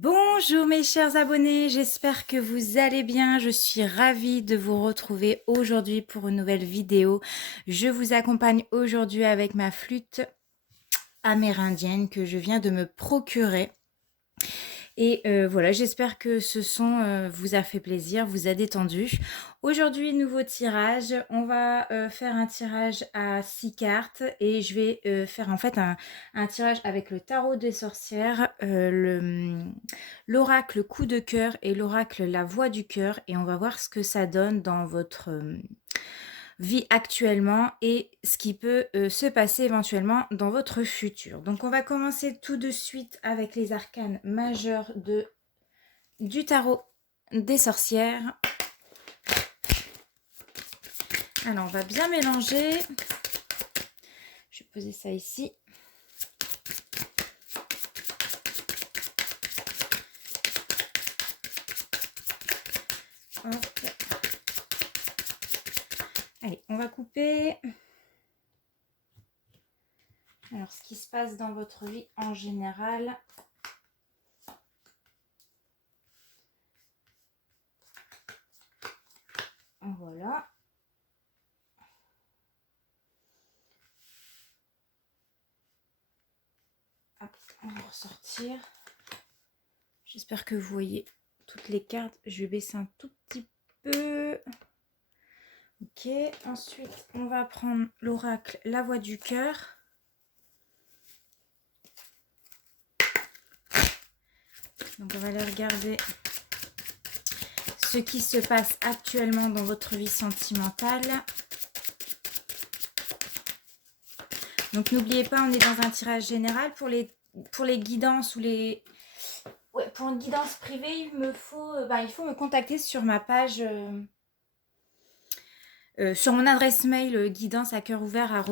Bonjour mes chers abonnés, j'espère que vous allez bien. Je suis ravie de vous retrouver aujourd'hui pour une nouvelle vidéo. Je vous accompagne aujourd'hui avec ma flûte amérindienne que je viens de me procurer. Et voilà, j'espère que ce son vous a fait plaisir, vous a détendu. Aujourd'hui, nouveau tirage. On va faire un tirage à 6 cartes et je vais faire en fait un tirage avec le tarot des sorcières, l'oracle coup de cœur et l'oracle la voix du cœur. Et on va voir ce que ça donne dans votre vie actuellement et ce qui peut se passer éventuellement dans votre futur. Donc on va commencer tout de suite avec les arcanes majeures du tarot des sorcières. Alors on va bien mélanger. Je vais poser ça ici. Hop. Allez, on va couper. Alors, ce qui se passe dans votre vie en général. Voilà. Hop, on va ressortir. J'espère que vous voyez toutes les cartes. Je vais baisser un tout petit peu. Ok, ensuite, on va prendre l'oracle la voix du cœur. Donc, on va aller regarder ce qui se passe actuellement dans votre vie sentimentale. Donc, n'oubliez pas, on est dans un tirage général. Pour les guidances ou les... Ouais, pour une guidance privée, il faut me contacter sur ma page... sur mon adresse mail guidance@coeurouvert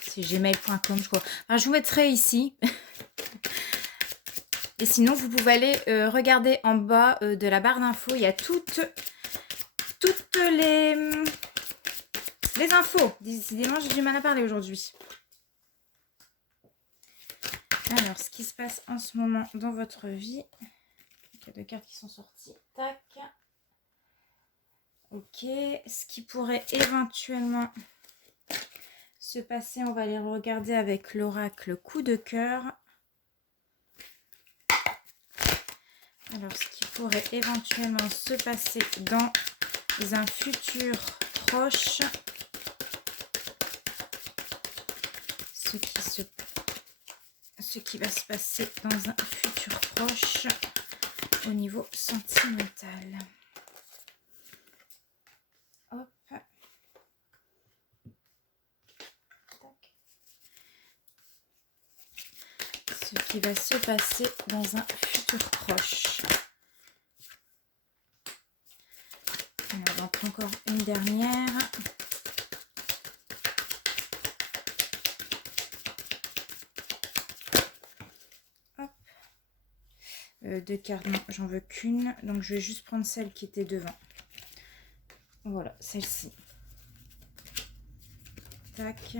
c'est gmail.com je crois. Enfin, je vous mettrai ici. Et sinon vous pouvez aller regarder en bas de la barre d'infos. Il y a toutes les infos. Décidément j'ai du mal à parler aujourd'hui. Alors ce qui se passe en ce moment dans votre vie. Il y a deux cartes qui sont sorties. Tac. Ok, ce qui pourrait éventuellement se passer, on va les regarder avec l'oracle coup de cœur. Alors, ce qui pourrait éventuellement se passer dans un futur proche, ce qui va se passer dans un futur proche au niveau sentimental. Hop. Ce qui va se passer dans un futur proche. Alors, on prend encore une dernière. Hop. Deux cartes, non, j'en veux qu'une. Donc, je vais juste prendre celle qui était devant. Voilà, celle-ci. Tac.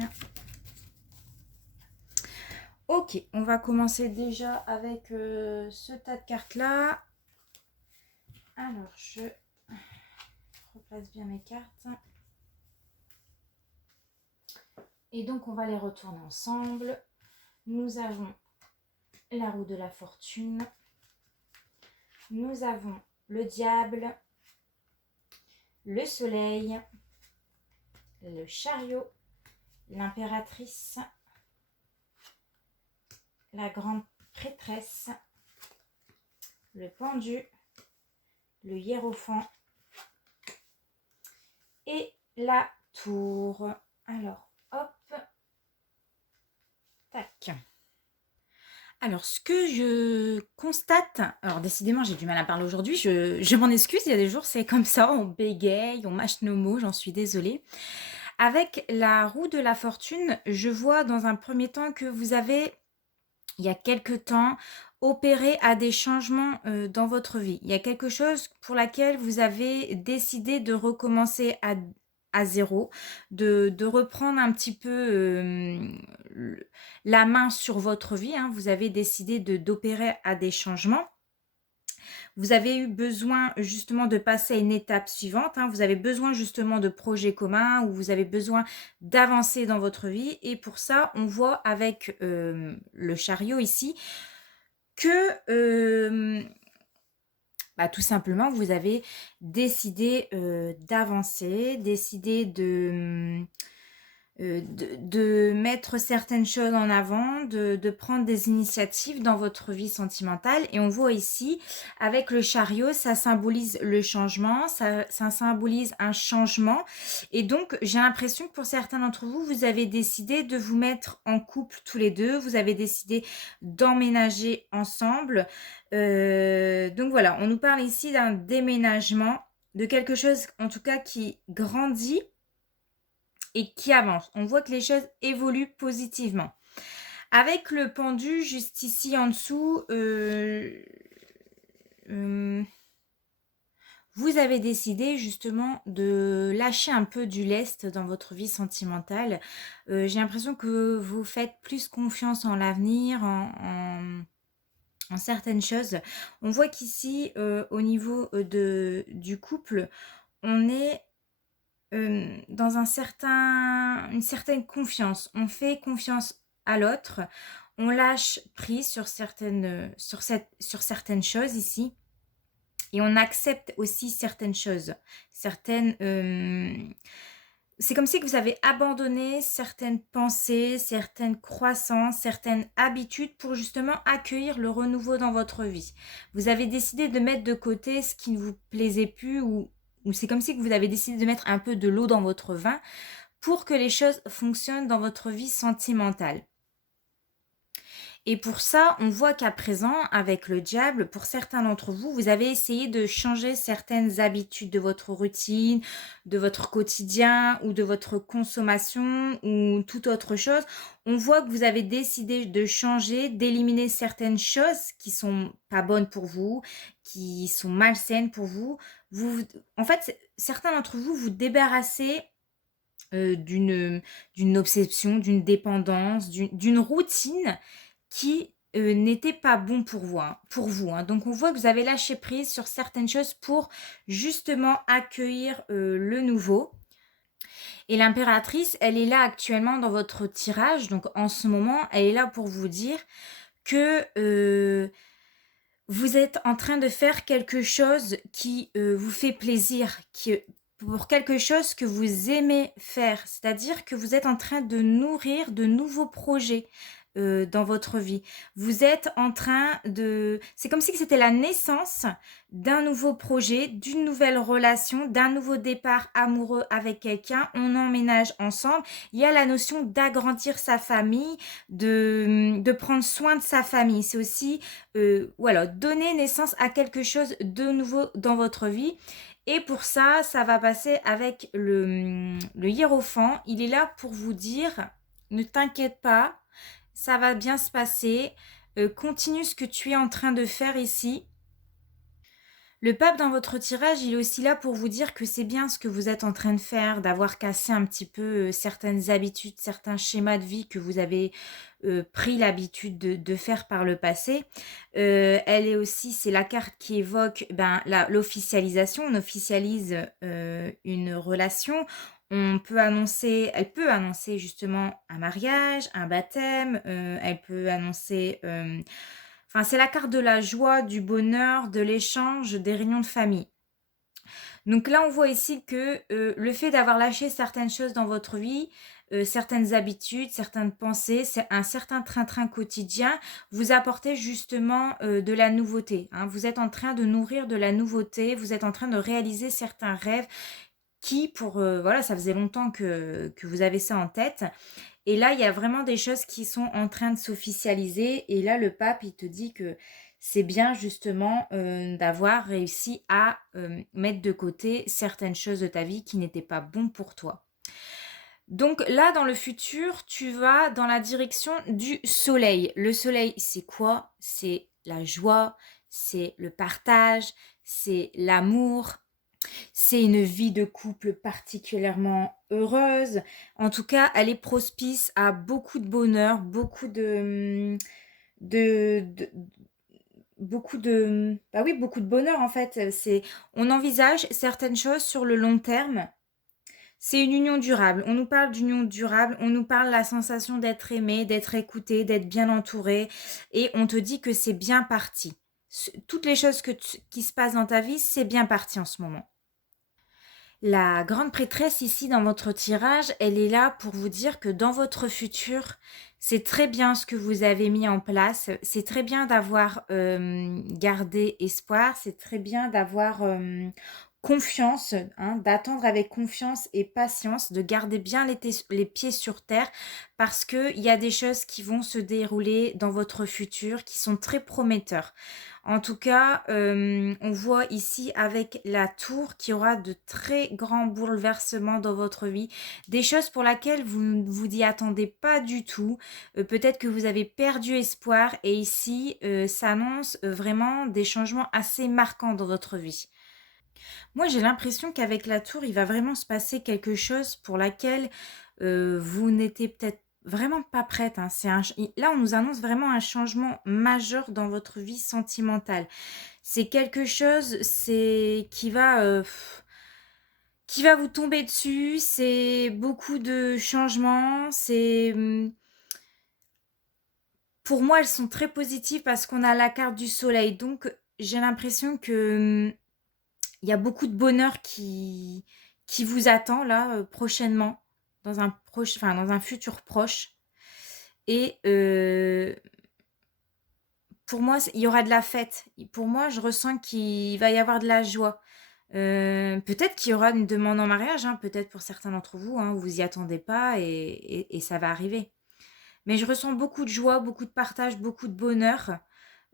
Ok, on va commencer déjà avec ce tas de cartes là. Alors, je replace bien mes cartes. Et donc, on va les retourner ensemble. Nous avons la roue de la fortune. Nous avons le diable, le soleil, le chariot, l'impératrice, la grande prêtresse, le pendu, le hiérophant et la tour. Alors, hop, tac. Alors, ce que je constate, alors décidément, j'ai du mal à parler aujourd'hui, je m'en excuse, il y a des jours, c'est comme ça, on bégaye, on mâche nos mots, j'en suis désolée. Avec la roue de la fortune, je vois dans un premier temps que vous avez, il y a quelque temps, opéré à des changements dans votre vie. Il y a quelque chose pour laquelle vous avez décidé de recommencer à zéro, de reprendre un petit peu la main sur votre vie, hein. Vous avez décidé d'opérer à des changements. Vous avez eu besoin justement de passer à une étape suivante, hein. Vous avez besoin justement de projets communs ou vous avez besoin d'avancer dans votre vie. Et pour ça, on voit avec le chariot ici que bah, tout simplement, vous avez décidé d'avancer, décidé de mettre certaines choses en avant, de prendre des initiatives dans votre vie sentimentale. Et on voit ici, avec le chariot, ça symbolise le changement, ça symbolise un changement. Et donc, j'ai l'impression que pour certains d'entre vous, vous avez décidé de vous mettre en couple tous les deux, vous avez décidé d'emménager ensemble. Donc voilà, on nous parle ici d'un déménagement, de quelque chose en tout cas qui grandit et qui avance. On voit que les choses évoluent positivement. Avec le pendu juste ici en dessous, vous avez décidé justement de lâcher un peu du lest dans votre vie sentimentale. J'ai l'impression que vous faites plus confiance en l'avenir, en certaines choses. On voit qu'ici, au niveau du couple, on est dans une certaine confiance. On fait confiance à l'autre, on lâche prise sur certaines choses ici et on accepte aussi certaines choses. C'est comme si que vous avez abandonné certaines pensées, certaines croyances, certaines habitudes pour justement accueillir le renouveau dans votre vie. Vous avez décidé de mettre de côté ce qui ne vous plaisait plus ou c'est comme si que vous avez décidé de mettre un peu de l'eau dans votre vin pour que les choses fonctionnent dans votre vie sentimentale. Et pour ça, on voit qu'à présent, avec le diable, pour certains d'entre vous, vous avez essayé de changer certaines habitudes de votre routine, de votre quotidien ou de votre consommation ou toute autre chose. On voit que vous avez décidé de changer, d'éliminer certaines choses qui sont pas bonnes pour vous, qui sont malsaines pour vous. En fait, certains d'entre vous vous débarrassez d'une obsession, d'une dépendance, d'une routine qui n'était pas bon pour vous, hein. Donc on voit que vous avez lâché prise sur certaines choses pour justement accueillir le nouveau. Et l'impératrice, elle est là actuellement dans votre tirage. Donc en ce moment, elle est là pour vous dire que vous êtes en train de faire quelque chose qui vous fait plaisir, pour quelque chose que vous aimez faire. C'est-à-dire que vous êtes en train de nourrir de nouveaux projets dans votre vie. Vous êtes en train de... C'est comme si c'était la naissance d'un nouveau projet, d'une nouvelle relation, d'un nouveau départ amoureux avec quelqu'un. On emménage ensemble. Il y a la notion d'agrandir sa famille, de prendre soin de sa famille. C'est aussi voilà, donner naissance à quelque chose de nouveau dans votre vie. Et pour ça, ça va passer avec le hiérophant. Il est là pour vous dire, ne t'inquiète pas, ça va bien se passer, continue ce que tu es en train de faire ici. Le pape dans votre tirage, il est aussi là pour vous dire que c'est bien ce que vous êtes en train de faire, d'avoir cassé un petit peu certaines habitudes, certains schémas de vie que vous avez pris l'habitude de faire par le passé. Elle est aussi, c'est la carte qui évoque l'officialisation. On officialise une relation. Elle peut annoncer justement un mariage, un baptême. Elle peut annoncer... Enfin, c'est la carte de la joie, du bonheur, de l'échange, des réunions de famille. Donc là, on voit ici que le fait d'avoir lâché certaines choses dans votre vie, certaines habitudes, certaines pensées, c'est un certain train-train quotidien, vous apportez justement de la nouveauté, hein. Vous êtes en train de nourrir de la nouveauté, vous êtes en train de réaliser certains rêves qui, voilà, ça faisait longtemps que vous avez ça en tête. Et là, il y a vraiment des choses qui sont en train de s'officialiser. Et là, le pape, il te dit que c'est bien justement d'avoir réussi à mettre de côté certaines choses de ta vie qui n'étaient pas bonnes pour toi. Donc là, dans le futur, tu vas dans la direction du soleil. Le soleil, c'est quoi? C'est la joie, c'est le partage, c'est l'amour, c'est une vie de couple particulièrement heureuse. En tout cas, elle est propice à beaucoup de bonheur, de beaucoup de bonheur en fait. On envisage certaines choses sur le long terme. C'est une union durable. On nous parle d'union durable, on nous parle de la sensation d'être aimé, d'être écouté, d'être bien entouré, et on te dit que c'est bien parti. Toutes les choses qui se passent dans ta vie, c'est bien parti en ce moment. La grande prêtresse ici dans votre tirage, elle est là pour vous dire que dans votre futur, c'est très bien ce que vous avez mis en place, c'est très bien d'avoir gardé espoir, c'est très bien d'avoir confiance, hein, d'attendre avec confiance et patience, de garder bien les pieds sur terre parce qu'il y a des choses qui vont se dérouler dans votre futur qui sont très prometteurs. En tout cas, on voit ici avec la tour qu'il y aura de très grands bouleversements dans votre vie, des choses pour lesquelles vous ne vous y attendez pas du tout. Peut-être que vous avez perdu espoir et ici, s'annonce vraiment des changements assez marquants dans votre vie. Moi, j'ai l'impression qu'avec la tour, il va vraiment se passer quelque chose pour laquelle vous n'étiez peut-être vraiment pas prête, hein. Là, on nous annonce vraiment un changement majeur dans votre vie sentimentale. C'est quelque chose qui va vous tomber dessus. C'est beaucoup de changements. Pour moi, elles sont très positives parce qu'on a la carte du soleil. Donc, j'ai l'impression que il y a beaucoup de bonheur qui vous attend là prochainement, dans un futur proche. Et pour moi, il y aura de la fête. Pour moi, je ressens qu'il va y avoir de la joie. Peut-être qu'il y aura une demande en mariage, hein, peut-être pour certains d'entre vous, hein, vous y attendez pas et ça va arriver. Mais je ressens beaucoup de joie, beaucoup de partage, beaucoup de bonheur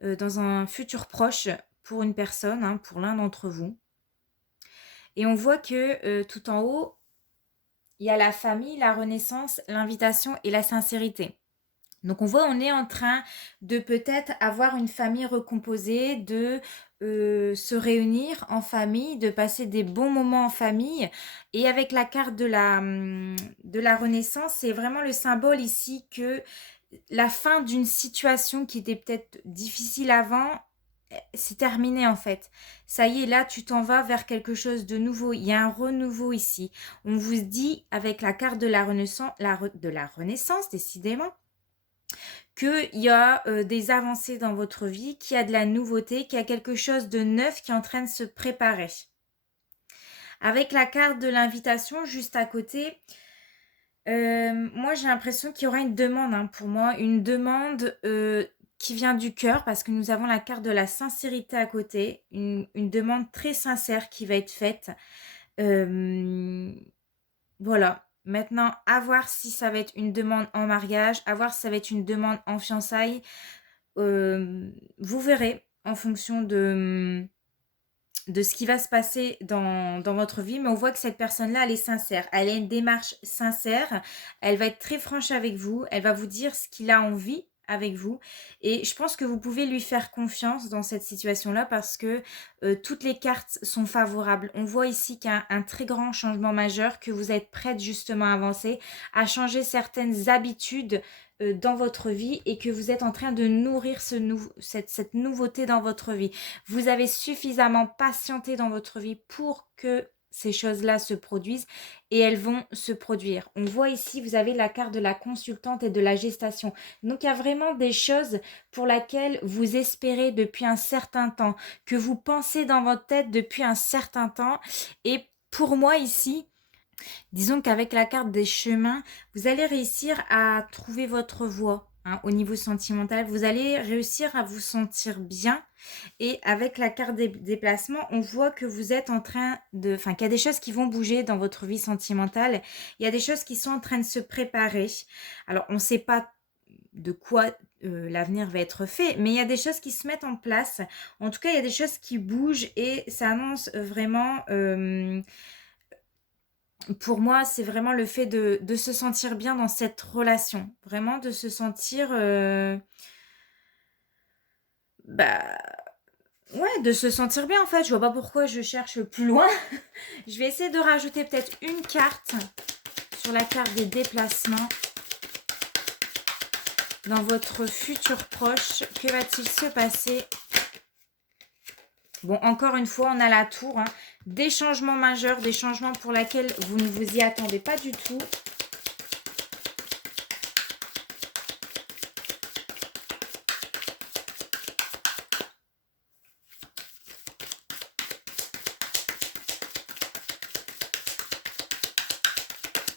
dans un futur proche pour une personne, hein, pour l'un d'entre vous. Et on voit que tout en haut, il y a la famille, la renaissance, l'invitation et la sincérité. Donc on voit, on est en train de peut-être avoir une famille recomposée, de se réunir en famille, de passer des bons moments en famille. Et avec la carte de la renaissance, c'est vraiment le symbole ici que la fin d'une situation qui était peut-être difficile avant, c'est terminé en fait. Ça y est, là, tu t'en vas vers quelque chose de nouveau. Il y a un renouveau ici. On vous dit, avec la carte de la renaissance, décidément, qu'il y a des avancées dans votre vie, qu'il y a de la nouveauté, qu'il y a quelque chose de neuf qui est en train de se préparer. Avec la carte de l'invitation juste à côté, moi j'ai l'impression qu'il y aura une demande, hein, pour moi, une demande qui vient du cœur parce que nous avons la carte de la sincérité à côté, une demande très sincère qui va être faite. Voilà. Maintenant, à voir si ça va être une demande en mariage, à voir si ça va être une demande en fiançailles. Vous verrez en fonction de ce qui va se passer dans votre vie, mais on voit que cette personne-là, elle est sincère. Elle a une démarche sincère. Elle va être très franche avec vous. Elle va vous dire ce qu'il a envie avec vous. Et je pense que vous pouvez lui faire confiance dans cette situation-là parce que toutes les cartes sont favorables. On voit ici qu'il y a un très grand changement majeur, que vous êtes prête justement à avancer, à changer certaines habitudes dans votre vie et que vous êtes en train de nourrir cette nouveauté dans votre vie. Vous avez suffisamment patienté dans votre vie pour que ces choses-là se produisent et elles vont se produire. On voit ici, vous avez la carte de la consultante et de la gestation. Donc, il y a vraiment des choses pour lesquelles vous espérez depuis un certain temps, que vous pensez dans votre tête depuis un certain temps. Et pour moi ici, disons qu'avec la carte des chemins, vous allez réussir à trouver votre voie. hein, au niveau sentimental. Vous allez réussir à vous sentir bien. Et avec la carte des déplacements, on voit que vous êtes en train de... Enfin, qu'il y a des choses qui vont bouger dans votre vie sentimentale. Il y a des choses qui sont en train de se préparer. Alors, on ne sait pas de quoi l'avenir va être fait, mais il y a des choses qui se mettent en place. En tout cas, il y a des choses qui bougent et ça annonce vraiment... pour moi, c'est vraiment le fait de se sentir bien dans cette relation. Vraiment de se sentir... bah, ouais, de se sentir bien en fait. Je vois pas pourquoi je cherche plus loin. Je vais essayer de rajouter peut-être une carte sur la carte des déplacements. Dans votre futur proche, que va-t-il se passer? Bon, encore une fois, on a la tour. Hein. Des changements majeurs, des changements pour lesquels vous ne vous y attendez pas du tout.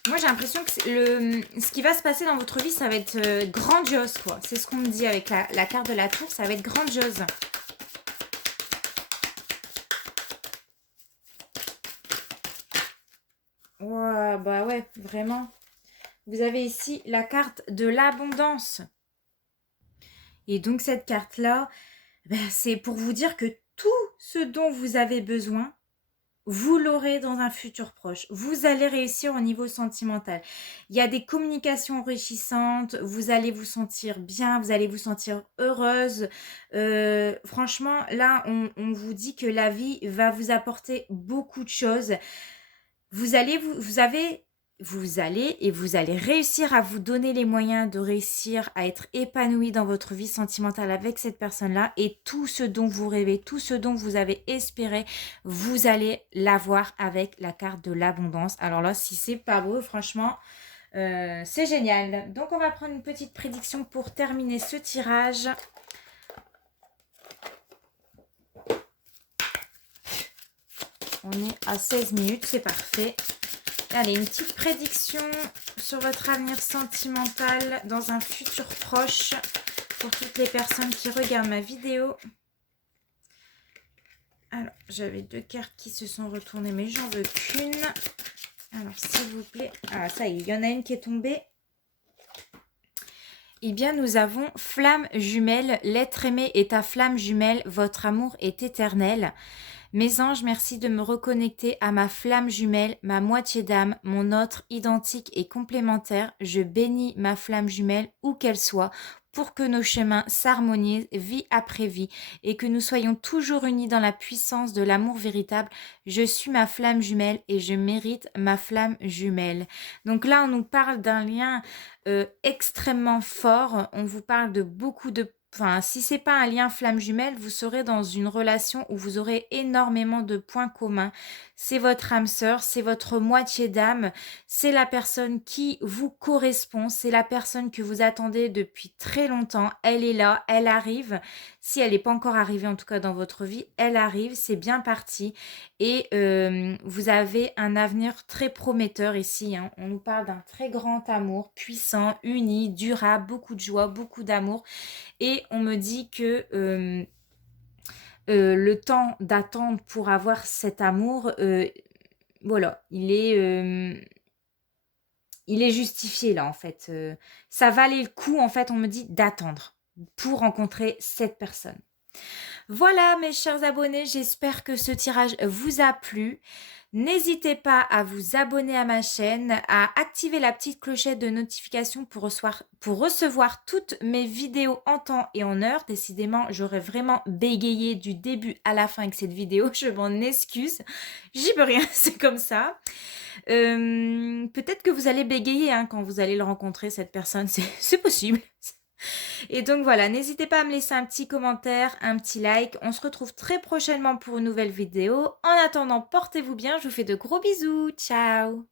Moi, j'ai l'impression que ce qui va se passer dans votre vie, ça va être grandiose, quoi. C'est ce qu'on me dit avec la carte de la tour, ça va être grandiose. Ouais, bah ouais, vraiment. Vous avez ici la carte de l'abondance. Et donc, cette carte-là, ben, c'est pour vous dire que tout ce dont vous avez besoin, vous l'aurez dans un futur proche. Vous allez réussir au niveau sentimental. Il y a des communications enrichissantes. Vous allez vous sentir bien. Vous allez vous sentir heureuse. Franchement, là, on vous dit que la vie va vous apporter beaucoup de choses. Vous allez et vous allez réussir à vous donner les moyens de réussir à être épanoui dans votre vie sentimentale avec cette personne-là et tout ce dont vous rêvez, tout ce dont vous avez espéré, vous allez l'avoir avec la carte de l'abondance. Alors là, si c'est pas beau, franchement, c'est génial. Donc, on va prendre une petite prédiction pour terminer ce tirage. On est à 16 minutes, c'est parfait. Allez, une petite prédiction sur votre avenir sentimental dans un futur proche pour toutes les personnes qui regardent ma vidéo. Alors, j'avais deux cartes qui se sont retournées, mais j'en veux qu'une. Alors, s'il vous plaît. Ah, ça y est, il y en a une qui est tombée. Eh bien, nous avons flamme jumelle. L'être aimé est ta flamme jumelle. Votre amour est éternel. Mes anges, merci de me reconnecter à ma flamme jumelle, ma moitié d'âme, mon autre identique et complémentaire. Je bénis ma flamme jumelle, où qu'elle soit, pour que nos chemins s'harmonisent vie après vie et que nous soyons toujours unis dans la puissance de l'amour véritable. Je suis ma flamme jumelle et je mérite ma flamme jumelle. Donc là, on nous parle d'un lien extrêmement fort. On vous parle de beaucoup de... Enfin, si c'est pas un lien flamme jumelle, vous serez dans une relation où vous aurez énormément de points communs. C'est votre âme sœur, c'est votre moitié d'âme, c'est la personne qui vous correspond, c'est la personne que vous attendez depuis très longtemps. Elle est là, elle arrive. Si elle n'est pas encore arrivée, en tout cas dans votre vie, elle arrive, c'est bien parti. Et vous avez un avenir très prometteur ici. Hein. On nous parle d'un très grand amour, puissant, uni, durable, beaucoup de joie, beaucoup d'amour. Et on me dit que le temps d'attendre pour avoir cet amour, voilà, il est justifié là en fait. Ça valait le coup en fait, on me dit d'attendre pour rencontrer cette personne. Voilà mes chers abonnés, j'espère que ce tirage vous a plu. N'hésitez pas à vous abonner à ma chaîne, à activer la petite clochette de notification pour recevoir toutes mes vidéos en temps et en heure. Décidément, j'aurais vraiment bégayé du début à la fin avec cette vidéo. Je m'en excuse. J'y peux rien, c'est comme ça. Peut-être que vous allez bégayer hein, quand vous allez le rencontrer, cette personne. C'est possible. Et donc voilà, n'hésitez pas à me laisser un petit commentaire, un petit like. On se retrouve très prochainement pour une nouvelle vidéo. En attendant, portez-vous bien. Je vous fais de gros bisous. Ciao!